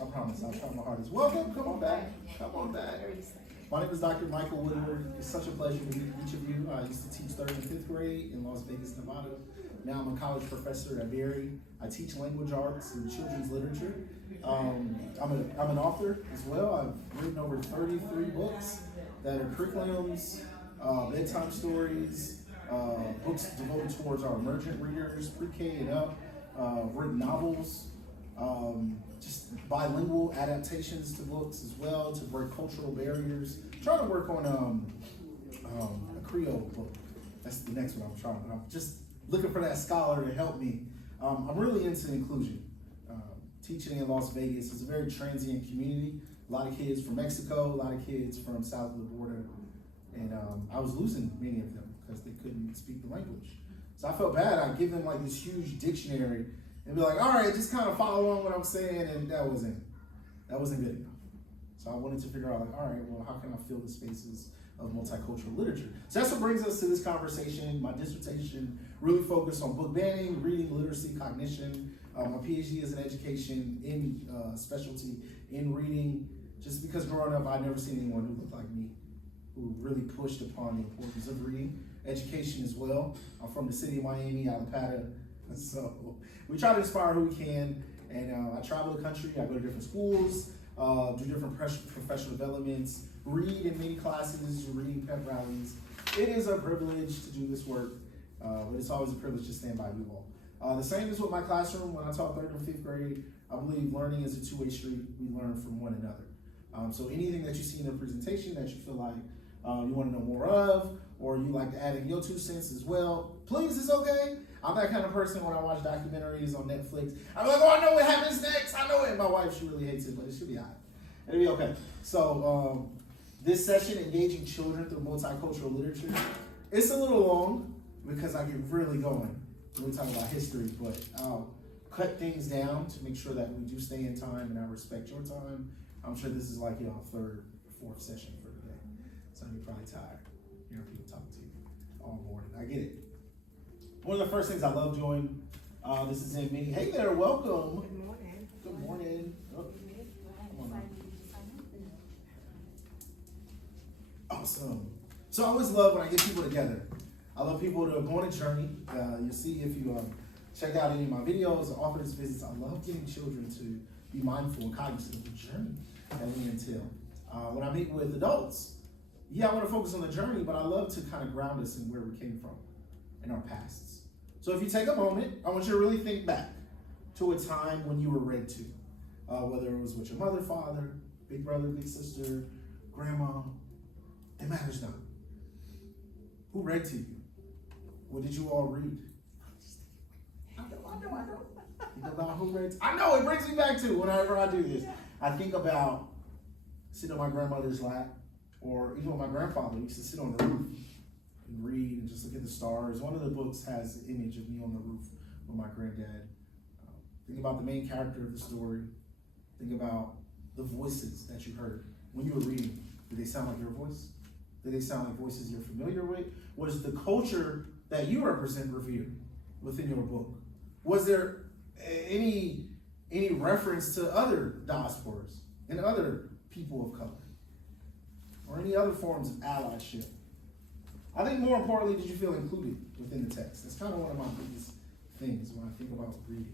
I promise. I'll try my hardest. Welcome. Come on back. Come on back. My name is Dr. Michael Woodward. It's such a pleasure to meet each of you. I used to teach 3rd and 5th grade in Las Vegas, Nevada. Now I'm a college professor at Berry. I teach language arts and children's literature. I'm an author as well. I've written over 33 books that are curriculums, bedtime stories, books devoted towards our emergent readers, pre-K and up, written novels, just bilingual adaptations to books as well to break cultural barriers. I'm trying to work on a Creole book. That's the next one I'm trying. I'm just looking for that scholar to help me. I'm really into inclusion. Teaching in Las Vegas is a very transient community. A lot of kids from Mexico, a lot of kids from south of the border. And I was losing many of them because they couldn't speak the language. So I felt bad. I'd give them like this huge dictionary and be like, all right, just kind of follow along what I'm saying, and that wasn't good enough. So I wanted to figure out, like, all right, well, how can I fill the spaces of multicultural literature? So that's what brings us to this conversation. My dissertation really focused on book banning, reading, literacy, cognition. My PhD is in education in specialty in reading, just because growing up, I'd never seen anyone who looked like me, who really pushed upon the importance of reading, education as well. I'm from the city of Miami, Alapata, so we try to inspire who we can, and I travel the country, I go to different schools, do different professional developments, read in many classes, reading pep rallies. It is a privilege to do this work, but it's always a privilege to stand by you all. The same is with my classroom. When I taught 3rd and 5th grade, I believe learning is a two-way street. We learn from one another. So anything that you see in the presentation that you feel like you want to know more of, or you like to add in your 2 cents as well, please, it's okay. I'm that kind of person when I watch documentaries on Netflix. I'm like, oh, I know what happens next. I know it. My wife, she really hates it, but it should be all right. It'll be okay. So this session, Engaging Children Through Multicultural Literature, it's a little long because I get really going when we talk about history, but I'll cut things down to make sure that we do stay in time and I respect your time. I'm sure this is like your 3rd or 4th session for the day. So you're probably tired hearing people talk to you all morning. I get it. One of the first things I love doing, this is in me. Hey there, welcome. Good morning. Good morning. Oh, come on. Awesome. So I always love when I get people together. I love people to go on a journey. You'll see if you check out any of my videos or authors' visits, I love getting children to be mindful and cognizant of the journey that we entail. When I meet with adults, I want to focus on the journey, but I love to kind of ground us in where we came from in our pasts. So if you take a moment, I want you to really think back to a time when you were read to, whether it was with your mother, father, big brother, big sister, grandma, it matters not. Who read to you? What did you all read? I know. Think about who read. I know, it brings me back to whenever I do this. I think about sitting on my grandmother's lap, or even with my grandfather, we used to sit on the roof and read and just look at the stars. One of the books has an image of me on the roof with my granddad. Think about the main character of the story. Think about the voices that you heard when you were reading. Did they sound like your voice? Did they sound like voices you're familiar with? Was the culture that you represent revered within your book? Was there any reference to other diasporas and other people of color? Or any other forms of allyship? I think more importantly, did you feel included within the text? That's kind of one of my biggest things when I think about reading.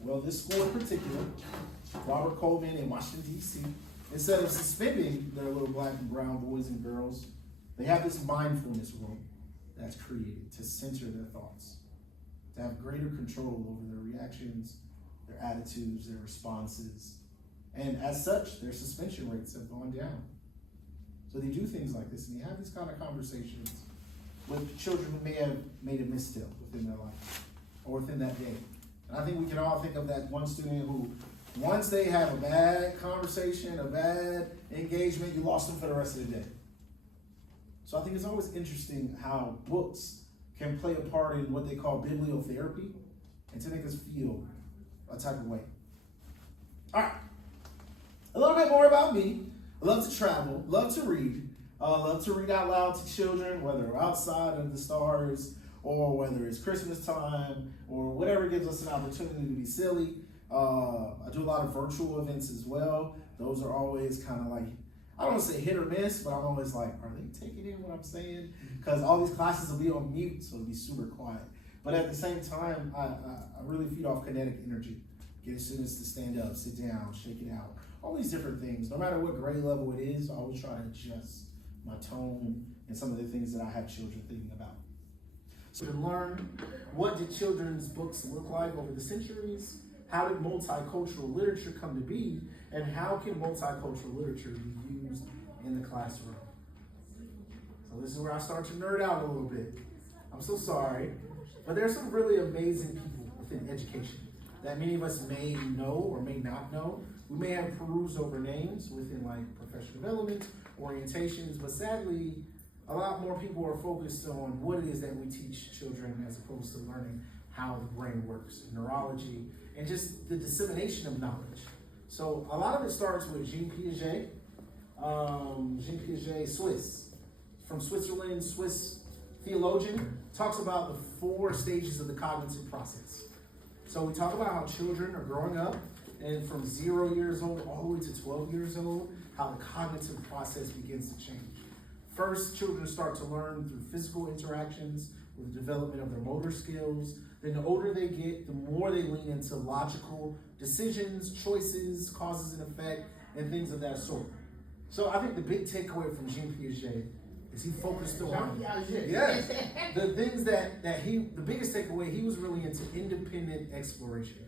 Well, this school in particular, Robert Coleman in Washington, D.C., instead of suspending their little black and brown boys and girls, they have this mindfulness room that's created to center their thoughts, to have greater control over their reactions, their attitudes, their responses. And as such, their suspension rates have gone down. So they do things like this, and they have these kind of conversations with children who may have made a misstep within their life or within that day. And I think we can all think of that one student who, once they have a bad conversation, a bad engagement, you lost them for the rest of the day. So I think it's always interesting how books can play a part in what they call bibliotherapy and to make us feel a type of way. All right, a little bit more about me. I love to travel, love to read, love to read out loud to children, whether we're outside of the stars or whether it's Christmas time or whatever gives us an opportunity to be silly. I do a lot of virtual events as well. Those are always kind of like, I don't want to say hit or miss, but I'm always like, are they taking in what I'm saying? Because all these classes will be on mute, so it'll be super quiet. But at the same time, I really feed off kinetic energy. Get students to stand up, sit down, shake it out. All these different things. No matter what grade level it is, I always try to adjust my tone and some of the things that I have children thinking about. So to learn, what did children's books look like over the centuries? How did multicultural literature come to be? And how can multicultural literature be used in the classroom? So this is where I start to nerd out a little bit. I'm so sorry, but there's some really amazing people within education that many of us may know or may not know. We may have perused over names within like professional development, orientations, but sadly, a lot more people are focused on what it is that we teach children as opposed to learning how the brain works, neurology, and just the dissemination of knowledge. So a lot of it starts with Jean Piaget. Jean Piaget, Swiss, from Switzerland, Swiss theologian, talks about the 4 stages of the cognitive process. So we talk about how children are growing up, and from 0 years old all the way to 12 years old, how the cognitive process begins to change. First, children start to learn through physical interactions with the development of their motor skills. Then the older they get, the more they lean into logical decisions, choices, causes and effect, and things of that sort. So I think the big takeaway from Jean Piaget is he focused on the things the biggest takeaway, he was really into independent exploration.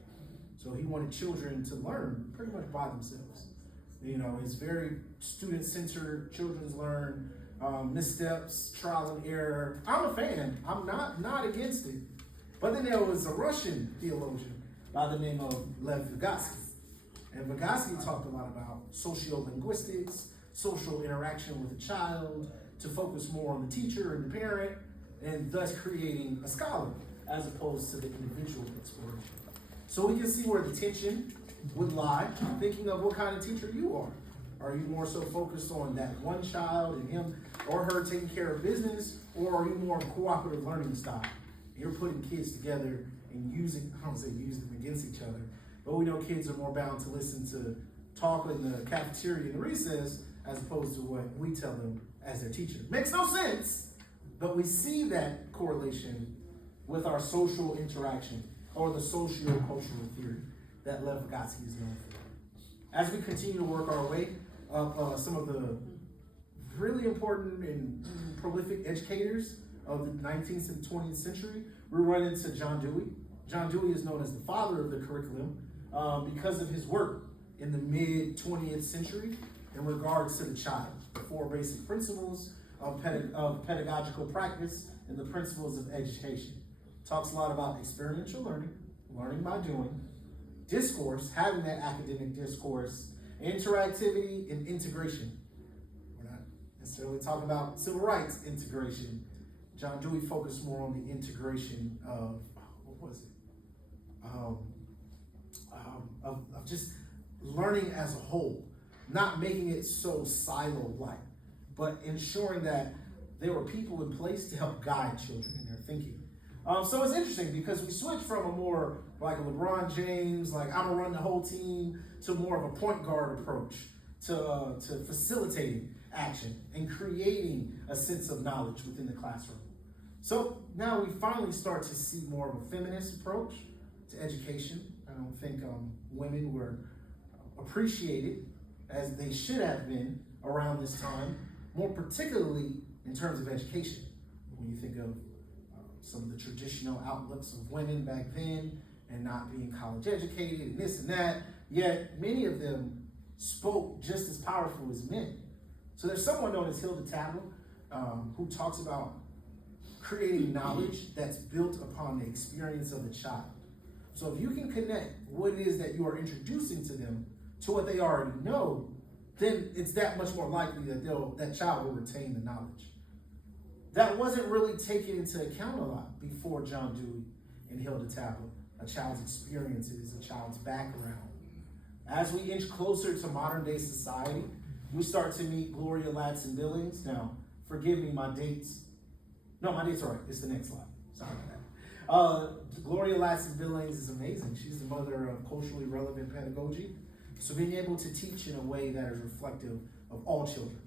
So he wanted children to learn pretty much by themselves. You know, it's very student-centered, children's learn, missteps, trial and error. I'm a fan, I'm not against it. But then there was a Russian theologian by the name of Lev Vygotsky. And Vygotsky talked a lot about sociolinguistics, social interaction with a child, to focus more on the teacher and the parent, and thus creating a scholar as opposed to the individual exploration. So we can see where the tension would lie, thinking of what kind of teacher you are. Are you more so focused on that one child and him or her taking care of business, or are you more of a cooperative learning style? You're putting kids together and using, I don't say use them against each other, but we know kids are more bound to listen to talk in the cafeteria in the recess as opposed to what we tell them as their teacher. Makes no sense, but we see that correlation with our social interaction or the socio-cultural theory that Lev Vygotsky is known for. As we continue to work our way up some of the really important and prolific educators of the 19th and 20th century, we run into John Dewey. John Dewey is known as the father of the curriculum because of his work in the mid-20th century in regards to the child. The 4 basic principles of pedagogical practice and the principles of education. Talks a lot about experiential learning, learning by doing, discourse, having that academic discourse, interactivity, and integration. We're not necessarily talking about civil rights integration. John Dewey focused more on the integration of, of just learning as a whole, not making it so silo-like, but ensuring that there were people in place to help guide children in their thinking. So it's interesting because we switch from a more like a LeBron James, like I'm gonna run the whole team, to more of a point guard approach to facilitating action and creating a sense of knowledge within the classroom. So now we finally start to see more of a feminist approach to education. I don't think women were appreciated as they should have been around this time, more particularly in terms of education. When you think of some of the traditional outlooks of women back then and not being college educated and this and that, yet many of them spoke just as powerful as men. So there's someone known as Hilda Table who talks about creating knowledge that's built upon the experience of the child. So if you can connect what it is that you are introducing to them to what they already know, then it's that much more likely that that child will retain the knowledge. That wasn't really taken into account a lot before John Dewey and Hilda Table, a child's experiences, a child's background. As we inch closer to modern day society, we start to meet Gloria Ladson Billings. Now, forgive me, my dates. No, my dates are right. It's the next slide. Sorry about Gloria Ladson-Billings is amazing. She's the mother of culturally relevant pedagogy. So being able to teach in a way that is reflective of all children.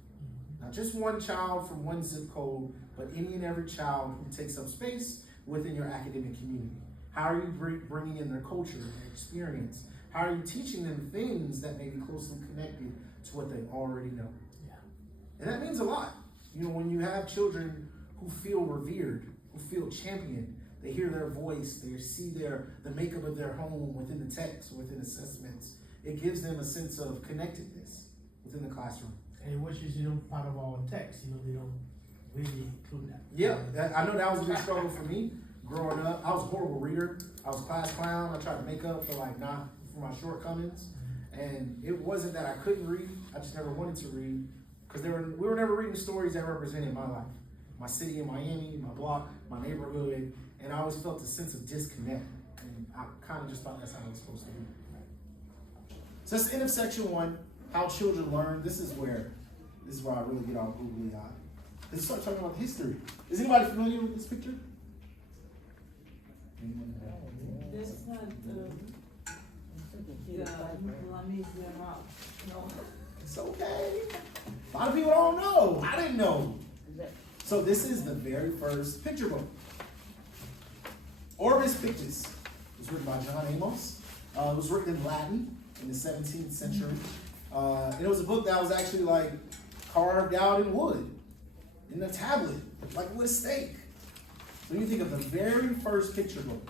Not just one child from one zip code, but any and every child who takes up space within your academic community. How are you bringing in their culture, their experience? How are you teaching them things that may be closely connected to what they already know? Yeah. And that means a lot. You know, when you have children who feel revered, who feel championed, they hear their voice, they see the makeup of their home within the text, within assessments. It gives them a sense of connectedness within the classroom. And which is, part of our text, they don't really include that. Yeah, I know that was a big struggle for me growing up. I was a horrible reader. I was a class clown. I tried to make up for my shortcomings. And it wasn't that I couldn't read, I just never wanted to read. Because we were never reading stories that represented my life. My city in Miami, my block, my neighborhood, and I always felt a sense of disconnect. And I kind of just thought that's how it was supposed to be. So that's the end of section 1, how children learn. This is where I really get all googly eyed. Let's start talking about history. Is anybody familiar with this picture? This is not the Melanesian rock. No. It's okay. A lot of people don't know. I didn't know. So this is the very first picture book. Orbis Pictus. It was written by John Amos. It was written in Latin in the 17th century. And it was a book that was actually carved out in wood, in a tablet, like with a stake. So you think of the very first picture book.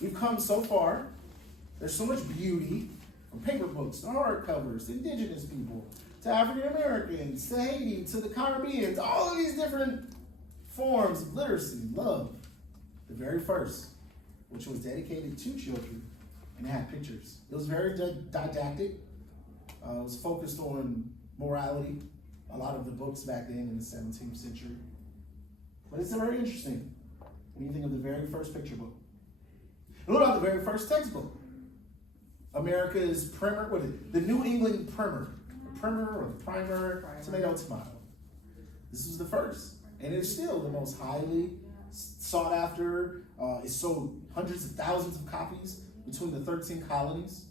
We've come so far. There's so much beauty, from paper books to hardcovers to indigenous people, to African Americans, to Haiti, to the Caribbean, to all of these different forms of literacy, love. The very first, which was dedicated to children, and it had pictures. It was very didactic. It was focused on morality. A lot of the books back then in the 17th century. But it's very interesting when you think of the very first picture book. And what about the very first textbook? America's primer, the New England primer. The primer or the primer, tomato. This was the first. And it's still the most highly sought after. It sold hundreds of thousands of copies between the 13 colonies.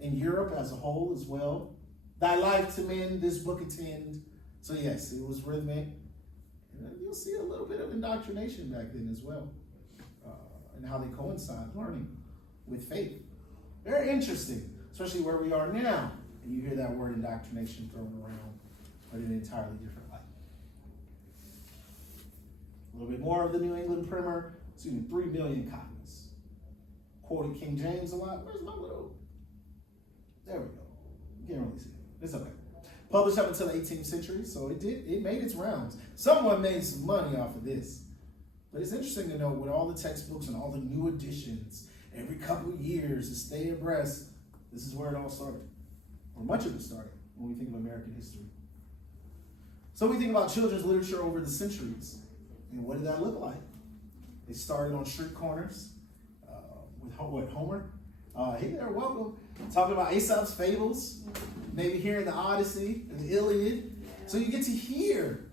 In Europe as a whole as well. Thy life to mend, this book attend. So yes, it was rhythmic. And you'll see a little bit of indoctrination back then as well. And how they coincide learning with faith. Very interesting, especially where we are now. And you hear that word indoctrination thrown around, but in an entirely different light. A little bit more of the New England primer. 3 million copies. Quoted King James a lot. Where's my little? There we go. You can't really see it. It's okay. Published up until the 18th century, so it made its rounds. Someone made some money off of this. But it's interesting to know with all the textbooks and all the new editions, every couple of years to stay abreast, this is where it all started. Or much of it started when we think of American history. So we think about children's literature over the centuries. And what did that look like? It started on street corners with Homer. Hey there, welcome. Talking about Aesop's fables, maybe hearing the Odyssey and the Iliad. So you get to hear.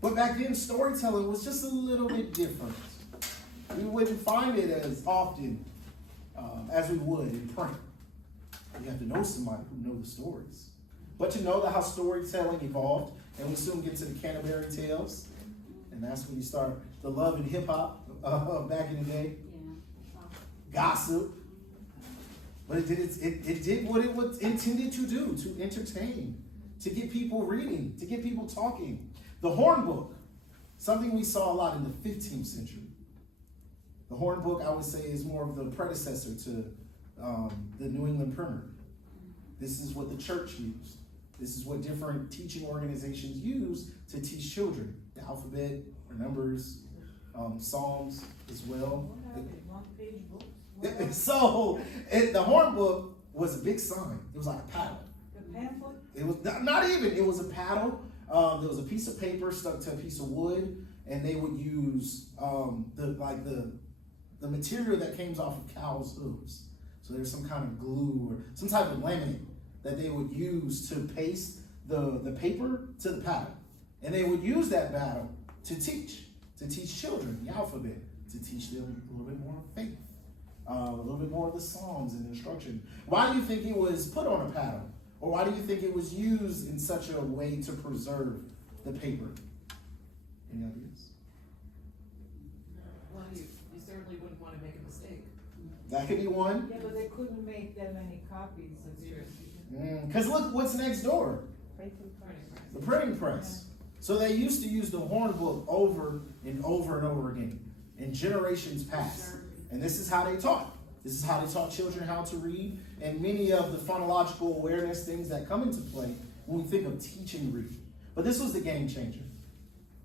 But back then, storytelling was just a little bit different. We wouldn't find it as often as we would in print. You have to know somebody who knows the stories. But you know how storytelling evolved, and we soon get to the Canterbury Tales, and that's when you start the love and hip hop back in the day. Yeah. Gossip. But it did what it was intended to do, to entertain, to get people reading, to get people talking. The Horn Book, something we saw a lot in the 15th century. The Horn Book, I would say, is more of the predecessor to the New England primer. This is what the church used. This is what different teaching organizations use to teach children. The alphabet, or numbers, psalms as well. So, the Horn Book was a big sign. It was like a paddle. The pamphlet? It was not even. It was a paddle. There was a piece of paper stuck to a piece of wood, and they would use the material that came off of cows' hooves. So there's some kind of glue or some type of laminate that they would use to paste the paper to the paddle. And they would use that paddle to teach children the alphabet, to teach them a little bit more of faith, a little bit more of the Psalms and instruction. Why do you think it was put on a paddle? Or why do you think it was used in such a way to preserve the paper? Any ideas? Well, you certainly wouldn't want to make a mistake. That could be one. Yeah, but they couldn't make that many copies. That's true. Because look what's next door. The printing press. So they used to use the horn book over and over and over again. And generations passed. And this is how they taught. This is how they taught children how to read. And many of the phonological awareness things that come into play when we think of teaching reading. But this was the game changer.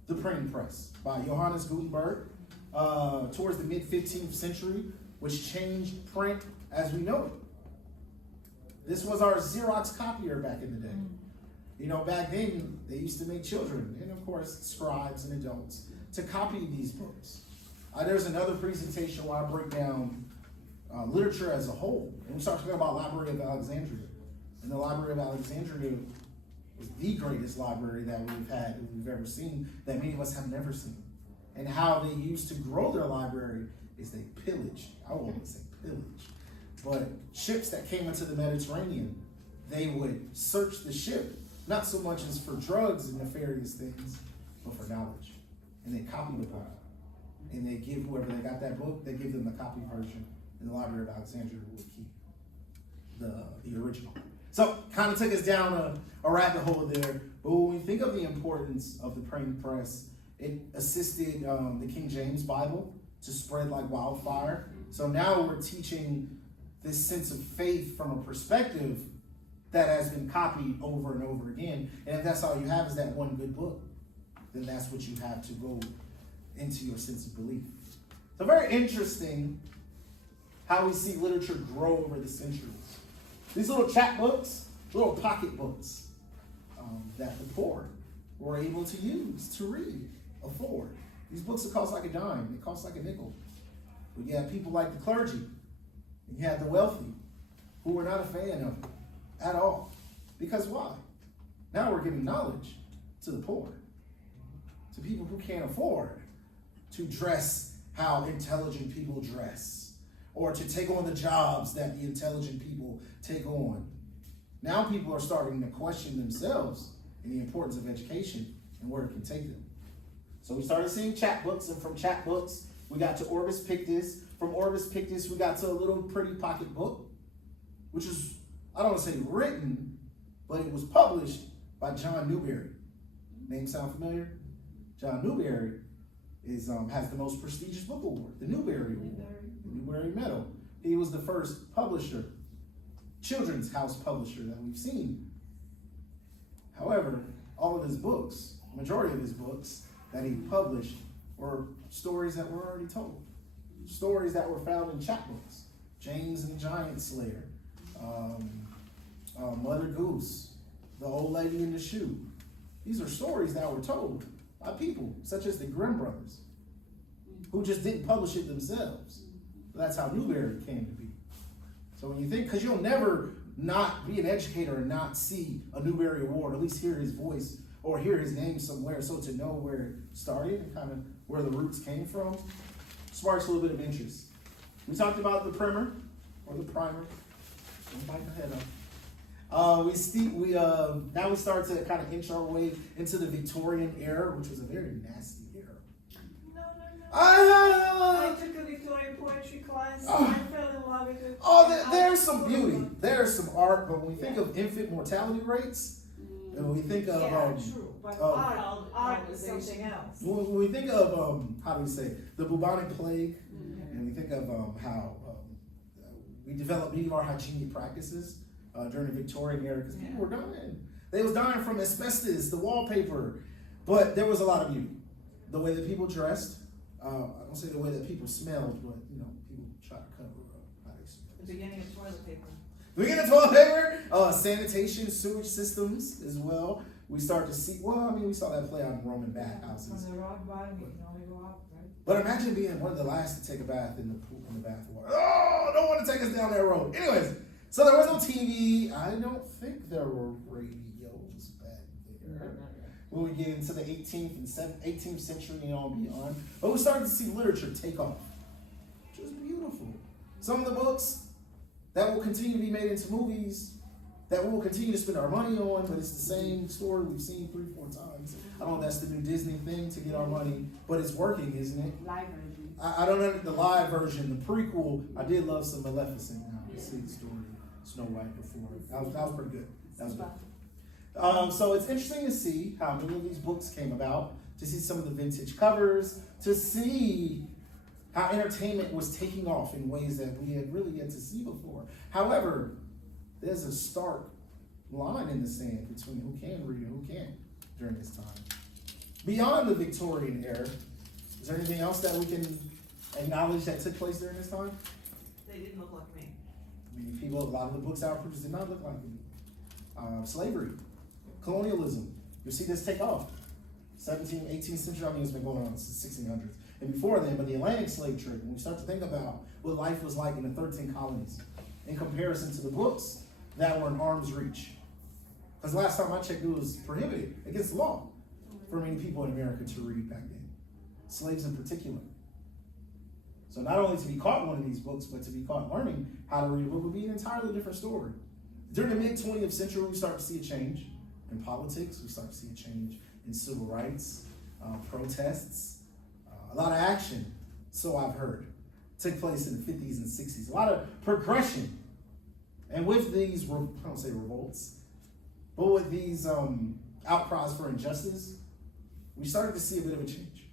The printing press by Johannes Gutenberg towards the mid-15th century, which changed print as we know it. This was our Xerox copier back in the day. You know, back then, they used to make children, and of course, scribes and adults, to copy these books. There's another presentation where I break down literature as a whole, and we start talking about Library of Alexandria. And the Library of Alexandria was the greatest library that we've ever seen, that many of us have never seen. And how they used to grow their library is they pillaged, I won't say pillage, but ships that came into the Mediterranean, they would search the ship, not so much as for drugs and nefarious things, but for knowledge. And they copy the book. And they give whoever they got that book, they give them the copy version, and the Library of Alexandria would keep the original. So, kind of took us down a rabbit hole there. But when we think of the importance of the printing press, it assisted the King James Bible to spread like wildfire. So now we're teaching this sense of faith from a perspective that has been copied over and over again. And if that's all you have is that one good book, then that's what you have to go into your sense of belief. So very interesting how we see literature grow over the centuries. These little chapbooks, little pocket books that the poor were able to use to read, afford. These books that cost like a dime, they cost like a nickel. But you have people like the clergy, and you have the wealthy, who were not a fan of it at all. Because why? Now we're giving knowledge to the poor, to people who can't afford to dress how intelligent people dress, or to take on the jobs that the intelligent people take on. Now people are starting to question themselves and the importance of education and where it can take them. So we started seeing chapbooks, and from chapbooks, we got to Orbis Pictus. From Orbis Pictus, we got to a little pretty pocket book, which is, I don't want to say written, but it was published by John Newbery. Name sound familiar? John Newbery has the most prestigious book award, the Newbery Award, the Newbery Medal. He was the first publisher, children's house publisher that we've seen. However, all of his books, majority of his books that he published were stories that were already told. Stories that were found in chapbooks. James and the Giant Slayer, Mother Goose, The Old Lady in the Shoe. These are stories that were told by people such as the Grimm brothers, who just didn't publish it themselves. That's how Newbery came to be. So when you think, because you'll never not be an educator and not see a Newbery Award, at least hear his voice or hear his name somewhere. So to know where it started and kind of where the roots came from sparks a little bit of interest. We talked about the primer or the primer. Don't bite my head up. Now we start to kind of inch our way into the Victorian era, which was a very nasty era. No. Ah! I took a Victorian poetry class. I fell in love with it. Oh, there's some beauty. There's some art, but when we think of infant mortality rates, and when we think of true. But art is something else. when we think of how do we say the bubonic plague, and we think of how we developed many of our hygienic practices during the Victorian era, because people were dying. They was dying from asbestos, the wallpaper, but there was a lot of beauty. The way that people dressed. I don't say the way that people smelled, but people try to cover up how they smell. The beginning of toilet paper. We get into toilet paper, sanitation, sewage systems as well. We start to see, we saw that play on Roman bathhouses. From the rock bottom, you can only go up, right? But imagine being one of the last to take a bath in the pool, in the bath water. Oh, don't want to take us down that road. Anyways, so there was no TV. I don't think there were radios back there. when we get into the 18th and 18th century and on beyond. But we started to see literature take off, which was beautiful. Some of the books that will continue to be made into movies, that we'll continue to spend our money on, but it's the same story we've seen 3-4 times. I don't know if that's the new Disney thing to get our money, but it's working, isn't it? Live version. I don't know the live version, the prequel. I did love some Maleficent. Now I see the story Snow White before. That was pretty good. That was good. So it's interesting to see how many of these books came about, to see some of the vintage covers, to see how entertainment was taking off in ways that we had really yet to see before. However, there's a stark line in the sand between who can read and who can't during this time. Beyond the Victorian era, is there anything else that we can acknowledge that took place during this time? They didn't look like me. I mean, a lot of the books I produced did not look like me. Slavery, colonialism, you see this take off. 17th, 18th century, I mean, it's been going on since the 1600s. And before then, but the Atlantic slave trade, when we start to think about what life was like in the 13 colonies in comparison to the books that were in arm's reach. Because last time I checked, it was prohibited against the law for many people in America to read back then, slaves in particular. So not only to be caught one of these books, but to be caught learning how to read a book would be an entirely different story. During the mid-20th century, we start to see a change in politics. We start to see a change in civil rights, protests, a lot of action, so I've heard, took place in the 50s and 60s. A lot of progression. And with these, I don't say revolts, but with these outcries for injustice, we started to see a bit of a change,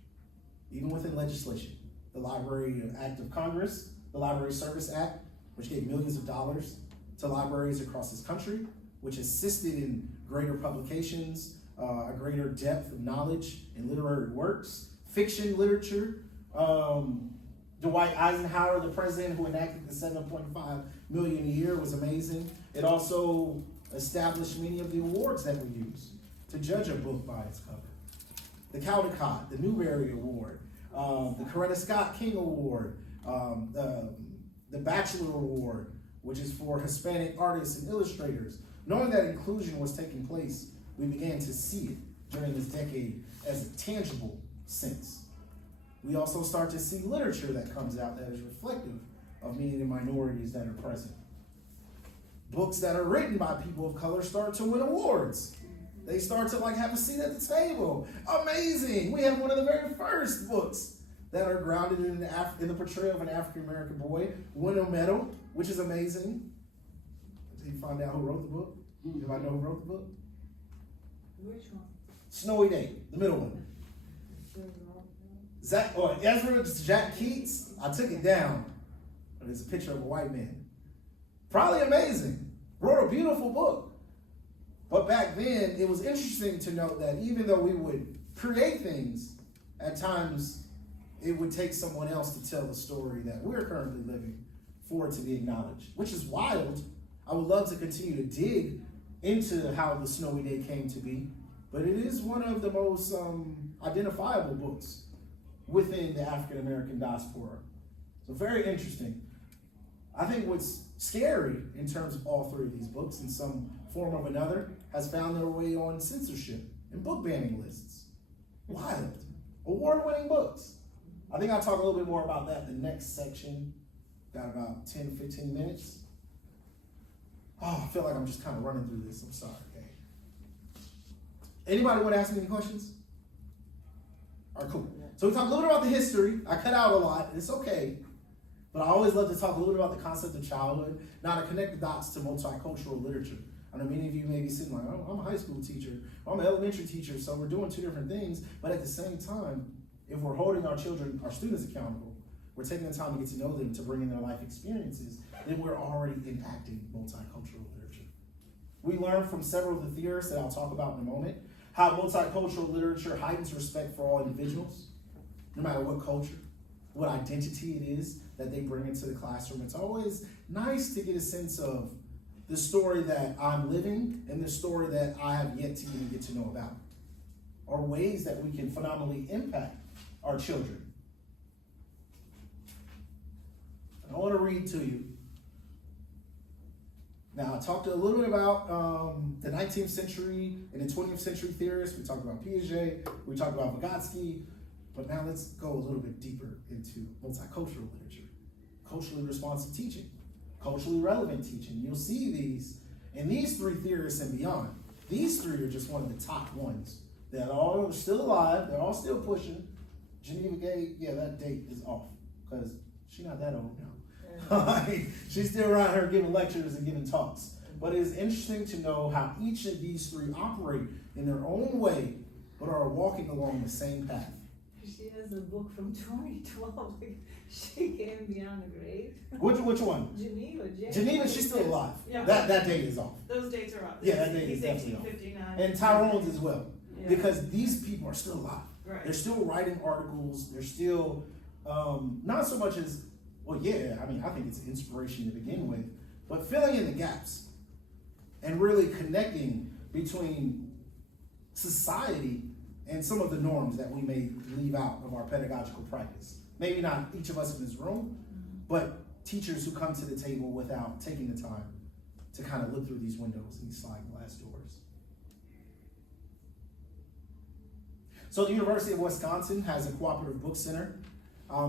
even within legislation. The Library Act of Congress, the Library Service Act, which gave millions of dollars to libraries across this country, which assisted in greater publications, a greater depth of knowledge in literary works, fiction literature. Dwight Eisenhower, the president who enacted the $7.5 million a year, was amazing. It also established many of the awards that we use to judge a book by its cover. The Caldecott, the Newbery Award, the Coretta Scott King Award, the Bachelor Award, which is for Hispanic artists and illustrators. Knowing that inclusion was taking place, we began to see it during this decade as a tangible sense. We also start to see literature that comes out that is reflective of many of the minorities that are present. Books that are written by people of color start to win awards. They start to have a seat at the table. Amazing! We have one of the very first books that are grounded in the portrayal of an African-American boy, win a medal, which is amazing. Did you find out who wrote the book? Anybody know who wrote the book? Which one? Snowy Day, the middle one. Ezra Jack Keats, I took it down. But it's a picture of a white man. Probably amazing. Wrote a beautiful book. But back then, it was interesting to note that even though we would create things, at times it would take someone else to tell the story that we're currently living for it to be acknowledged, which is wild. I would love to continue to dig into how the Snowy Day came to be, but it is one of the most identifiable books within the African American diaspora. So very interesting. I think what's scary in terms of all three of these books in some form or another has found their way on censorship and book banning lists. Wild. Award-winning books. I think I'll talk a little bit more about that in the next section. Got about 10, 15 minutes. Oh, I feel like I'm just kind of running through this. I'm sorry. Okay. Anybody want to ask me any questions? All right, cool. So we talked a little bit about the history. I cut out a lot. It's okay. But I always love to talk a little bit about the concept of childhood. Now to connect the dots to multicultural literature. I know many of you may be sitting like, oh, I'm a high school teacher. I'm an elementary teacher. So we're doing two different things. But at the same time, if we're holding our children, our students accountable, we're taking the time to get to know them, to bring in their life experiences, then we're already impacting multicultural literature. We learned from several of the theorists that I'll talk about in a moment, how multicultural literature heightens respect for all individuals, no matter what culture, what identity it is that they bring into the classroom. It's always nice to get a sense of the story that I'm living and the story that I have yet to even get to know about, or ways that we can phenomenally impact our children. I want to read to you Now, I talked a little bit about the 19th century and the 20th century theorists. We talked about Piaget, we talked about Vygotsky, but now let's go a little bit deeper into multicultural literature, culturally responsive teaching, culturally relevant teaching. You'll see these, and these three theorists and beyond, these three are just one of the top ones. They're all still alive, they're all still pushing. Geneva Gay, yeah, that date is off, because she's not that old now. She's still around here giving lectures and giving talks. But it is interesting to know how each of these three operate in their own way, but are walking along the same path. She has a book from 2012, like, She Came Beyond the Grave. Which one? Geneva, she's still alive. Yeah. That date is off. Those dates are up. Yeah, that date is He's definitely off. 1859. And Tyrone's as well. Yeah. Because these people are still alive. Right. They're still writing articles. They're still, not so much as, well, yeah, I mean, I think it's inspiration to begin with, but filling in the gaps and really connecting between society and some of the norms that we may leave out of our pedagogical practice. Maybe not each of us in this room, but teachers who come to the table without taking the time to kind of look through these windows and these sliding glass doors. So the University of Wisconsin has a cooperative book center.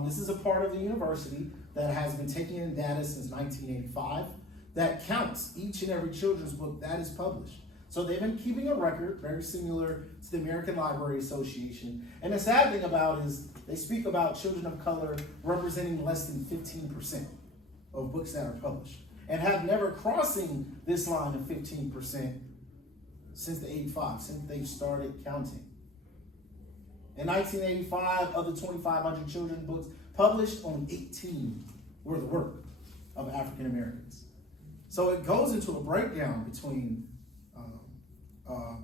This is a part of the university that has been taking in data since 1985 that counts each and every children's book that is published. So they've been keeping a record very similar to the American Library Association. And the sad thing about it is they speak about children of color representing less than 15% of books that are published and have never crossing this line of 15% since the 85, since they started counting. In 1985, of the 2,500 children's books published, only 18 were the work of African Americans. So it goes into a breakdown between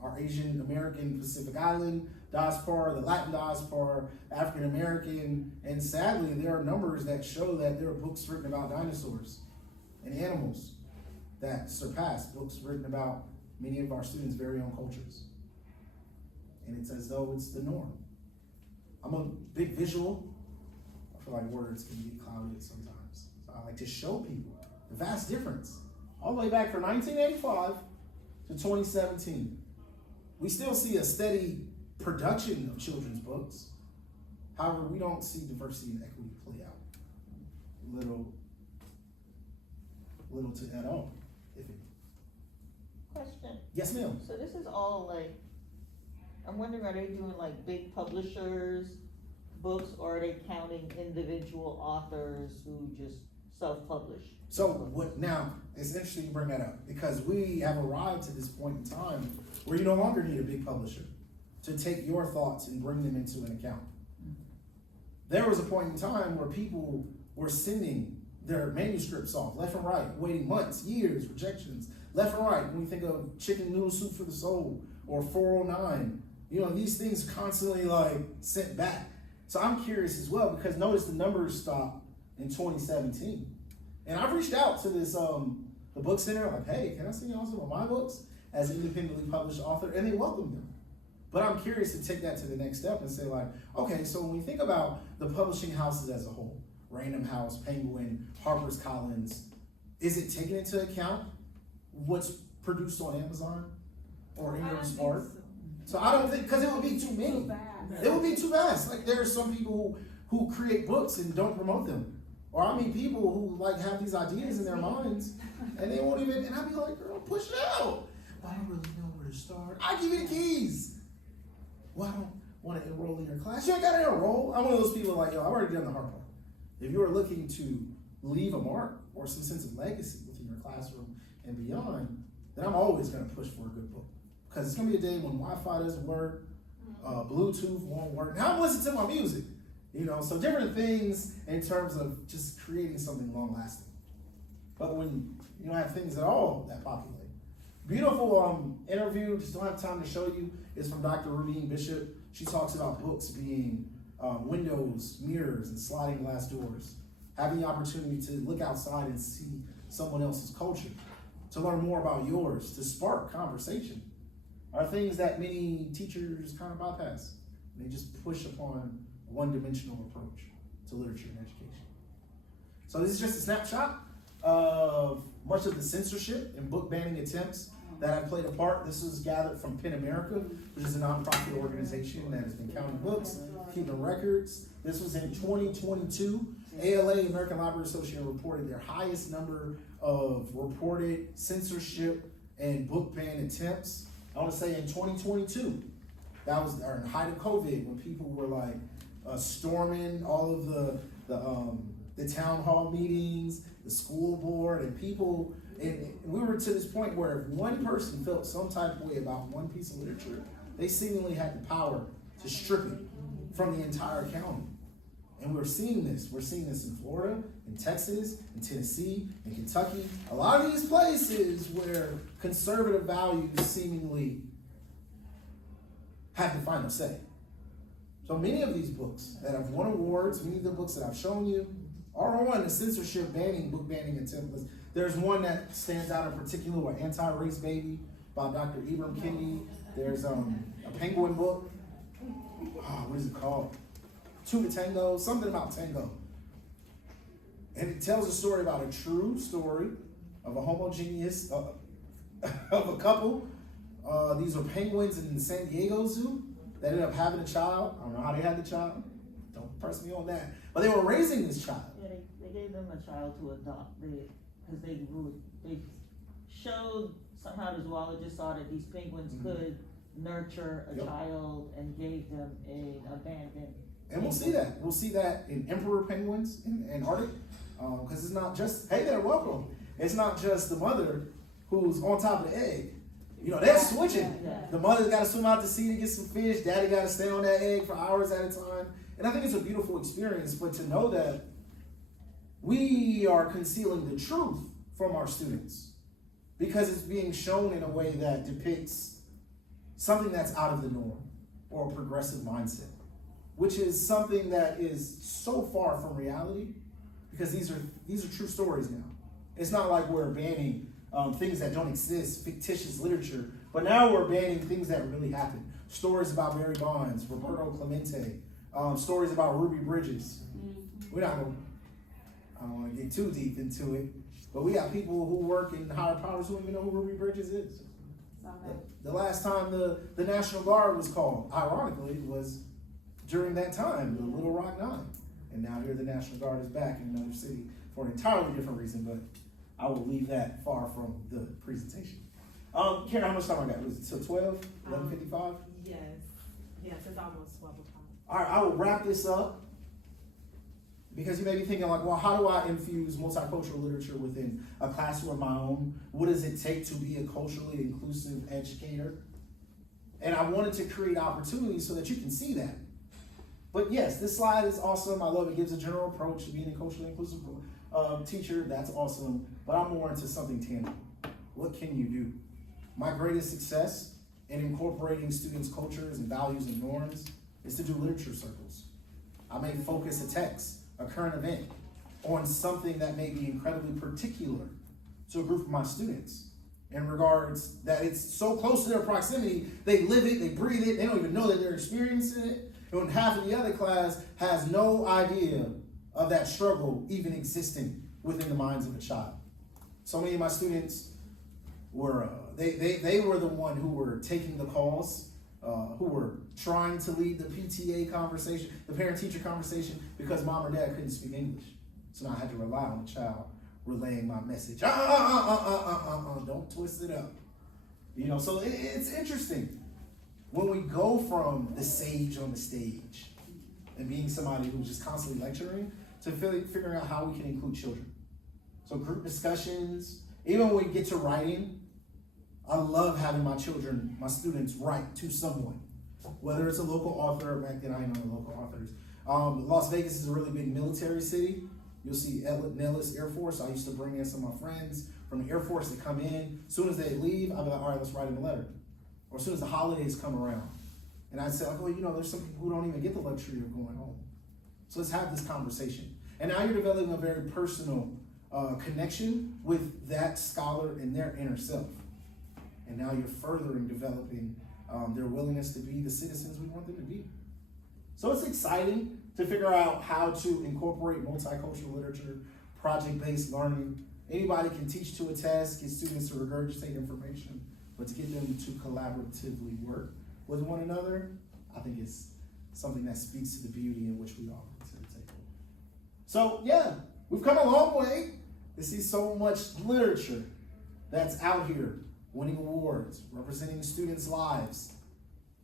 our Asian American Pacific Island diaspora, the Latin diaspora, African American, and sadly, there are numbers that show that there are books written about dinosaurs and animals that surpass books written about many of our students' very own cultures. And it's as though it's the norm. I'm a big visual. I feel like words can be clouded sometimes. So I like to show people the vast difference. All the way back from 1985 to 2017. We still see a steady production of children's books. However, we don't see diversity and equity play out. Little to at all, if any. Question. Yes, ma'am. So this is all like, I'm wondering, are they doing like big publishers books, or are they counting individual authors who just self-publish? So what now, it's interesting you bring that up, because we have arrived to this point in time where you no longer need a big publisher to take your thoughts and bring them into an account. There was a point in time where people were sending their manuscripts off left and right, waiting months, years, rejections, left and right. When we think of Chicken Noodle Soup for the Soul or 409, you know, these things constantly like sent back. So I'm curious as well, because notice the numbers stopped in 2017. And I've reached out to this the book center, like, hey, can I send y'all some of my books as an independently published author? And they welcome them. But I'm curious to take that to the next step and say, like, okay, so when we think about the publishing houses as a whole, Random House, Penguin, HarperCollins, is it taking into account what's produced on Amazon or Ingram Spark? So I don't think, because it would be too many. It would be too vast. Like, there are some people who create books and don't promote them. Or I mean people who like have these ideas in their minds and they won't even, and I'd be like, girl, push it out. Well, I don't really know where to start. I give you the keys. Well, I don't want to enroll in your class. You ain't got to enroll. I'm one of those people like, yo, I've already done the hard part. If you are looking to leave a mark or some sense of legacy within your classroom and beyond, then I'm always going to push for a good book. Because it's going to be a day when Wi-Fi doesn't work, Bluetooth won't work. Now I'm listening to my music. You know, so different things in terms of just creating something long lasting. But when you don't have things at all that populate. Beautiful interview, just don't have time to show you, is from Dr. Rudine Bishop. She talks about books being windows, mirrors, and sliding glass doors. Having the opportunity to look outside and see someone else's culture, to learn more about yours, to spark conversation, are things that many teachers kind of bypass. They just push upon one-dimensional approach to literature and education. So this is just a snapshot of much of the censorship and book banning attempts that have played a part. This was gathered from PEN America, which is a nonprofit organization that has been counting books, keeping records. This was in 2022. ALA, American Library Association, reported their highest number of reported censorship and book ban attempts. I want to say in 2022. That was during the height of COVID, when people were like storming all of the town hall meetings, the school board, and people. And we were to this point where if one person felt some type of way about one piece of literature, they seemingly had the power to strip it from the entire county. And we're seeing this. We're seeing this in Florida, in Texas, in Tennessee, in Kentucky. A lot of these places where conservative values seemingly have the final say. So many of these books that have won awards, many of the books that I've shown you, are on the censorship banning, book banning attempt list. There's one that stands out in particular with Anti-Race Baby by Dr. Ibram Kendi. There's a Penguin book. What is it called? Two to Tango, something about tango. And it tells a story about a true story of a homogeneous, of a couple. These are penguins in the San Diego Zoo that ended up having a child. I don't know how they had the child. Don't press me on that. But they were raising this child. Yeah, they gave them a child to adopt, because they showed, somehow the zoologist saw that these penguins could nurture a child and gave them an abandoned. And we'll see that. We'll see that in emperor penguins in Antarctic. Because it's not just, hey there, welcome. It's not just the mother who's on top of the egg. You know, they're switching. Yeah. The mother's got to swim out to sea to get some fish. Daddy got to stay on that egg for hours at a time. And I think it's a beautiful experience. But to know that we are concealing the truth from our students because it's being shown in a way that depicts something that's out of the norm or a progressive mindset, which is something that is so far from reality because these are true stories now. It's not like we're banning things that don't exist, fictitious literature, but now we're banning things that really happened. Stories about Barry Bonds, Roberto Clemente, stories about Ruby Bridges. We're not going, I don't want to get too deep into it, but we got people who work in higher powers who don't even know who Ruby Bridges is. The last time the National Guard was called, ironically, was during that time, the Little Rock Nine. And now here the National Guard is back in another city for an entirely different reason, but I will leave that far from the presentation. Karen, how much time I got? Was it till 12, 11:55? Yes, it's almost 12 o'clock. All right, I will wrap this up because you may be thinking like, well, how do I infuse multicultural literature within a classroom of my own? What does it take to be a culturally inclusive educator? And I wanted to create opportunities so that you can see that. But yes, this slide is awesome. I love it. It gives a general approach to being a culturally inclusive teacher. That's awesome. But I'm more into something tangible. What can you do? My greatest success in incorporating students' cultures and values and norms is to do literature circles. I may focus a text, a current event, on something that may be incredibly particular to a group of my students in regards that it's so close to their proximity, they live it, they breathe it, they don't even know that they're experiencing it. And when half of the other class has no idea of that struggle even existing within the minds of a child. So many of my students were, they were the one who were taking the calls, who were trying to lead the PTA conversation, the parent-teacher conversation, because mom or dad couldn't speak English. So now I had to rely on the child relaying my message. Don't twist it up. You know, so it's interesting. When we go from the sage on the stage and being somebody who's just constantly lecturing to figuring out how we can include children. So group discussions, even when we get to writing, I love having my children, my students write to someone, whether it's a local author. Back then I didn't know the local authors. Las Vegas is a really big military city. You'll see Nellis Air Force. I used to bring in some of my friends from the Air Force to come in. As soon as they leave, I'll be like, all right, let's write them a letter. Or as soon as the holidays come around. And I'd say, like, well, you know, there's some people who don't even get the luxury of going home. So let's have this conversation. And now you're developing a very personal connection with that scholar and their inner self. And now you're furthering developing their willingness to be the citizens we want them to be. So it's exciting to figure out how to incorporate multicultural literature, project-based learning, Anybody can teach to a test, get students to regurgitate information, but to get them to collaboratively work with one another, I think it's something that speaks to the beauty in which we all bring to the table. So yeah, we've come a long way to see so much literature that's out here winning awards, representing students' lives,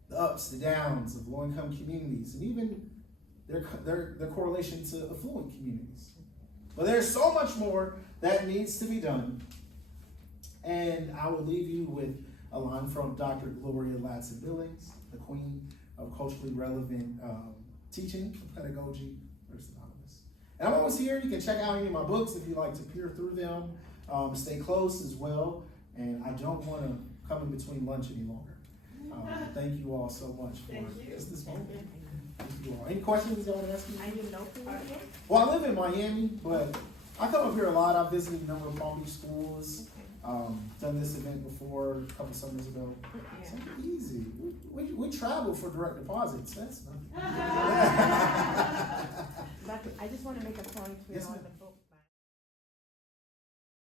the ups, the downs of low-income communities, and even their correlation to affluent communities. But there's so much more that needs to be done. And I will leave you with a line from Dr. Gloria Ladson-Billings, the queen of culturally relevant teaching, pedagogy, versus anonymous. And I'm always here. You can check out any of my books if you like to peer through them. Stay close as well. And I don't want to come in between lunch any longer. Thank you all so much for just this moment. Thank you all. Any questions y'all want to ask me? I didn't know who you were. Well, I live in Miami, but I come up here a lot. I've visited a number of Palm Beach schools. Done this event before a couple summers ago. It's easy. We travel for direct deposits. That's nothing. Doctor, I just want to make a point. Yes, on ma'am. the